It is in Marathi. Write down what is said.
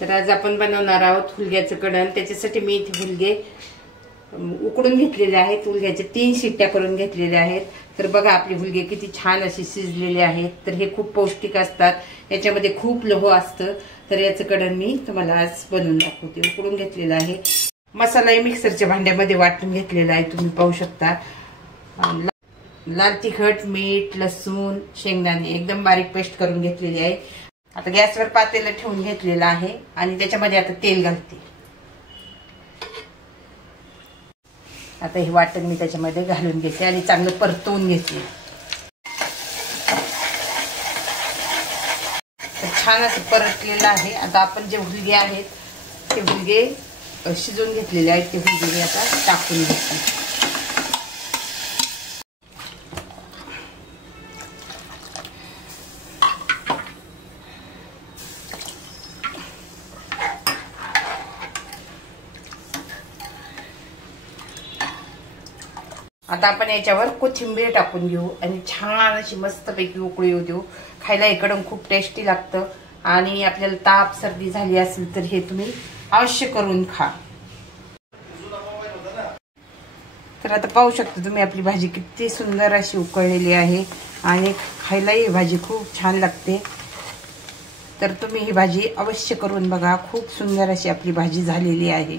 तर आज आपण बनवणार आहोत हुलग्याचं कढण। त्याच्यासाठी मी इथे हुलगे उकडून घेतलेले आहेत। हुलग्याचे 3 शिट्ट्या करून घेतलेल्या आहेत। तर बघा आपले हुलगे किती छान असे शिजलेले आहेत। तर हे खूप पौष्टिक असतात, याच्यामध्ये खूप लोह असतं। तर याचं कढण मी तुम्हाला आज बनवून दाखवते। उकडून घेतलेलं आहे, मसालाही मिक्सरच्या भांड्यामध्ये वाटून घेतलेला आहे, तुम्ही पाहू शकता। लाल तिखट, मीठ, लसूण, शेंगदाणे एकदम बारीक पेस्ट करून घेतलेली आहे। आता गॅसवर पातेलं ठेवून घेतलेलं आहे आणि त्याच्यामध्ये आता तेल घालते। आता हे वाटण मी त्याच्यामध्ये घालून घेते आणि चांगलं परतवून घेते। छान असं परतलेलं आहे। आता आपण जे हुलगे आहेत ते हुलगे शिजवून घेतलेले आहेत, ते हुलगे मी आता टाकून घेते। आता आपण याच्यावर कोथिंबीर टाकून घेऊ आणि छान अशी मस्तपैकी उकळी येऊ देऊ। खायला इकडून खूप टेस्टी लागतं आणि आपल्याला ताप सर्दी झाली असेल तर हे तुम्ही अवश्य करून खा। तर आता पाहू शकता तुम्ही आपली भाजी किती सुंदर अशी उकळलेली आहे आणि खायलाही ही भाजी खूप छान लागते। तर तुम्ही ही भाजी अवश्य करून बघा, खूप सुंदर अशी आपली भाजी झालेली आहे।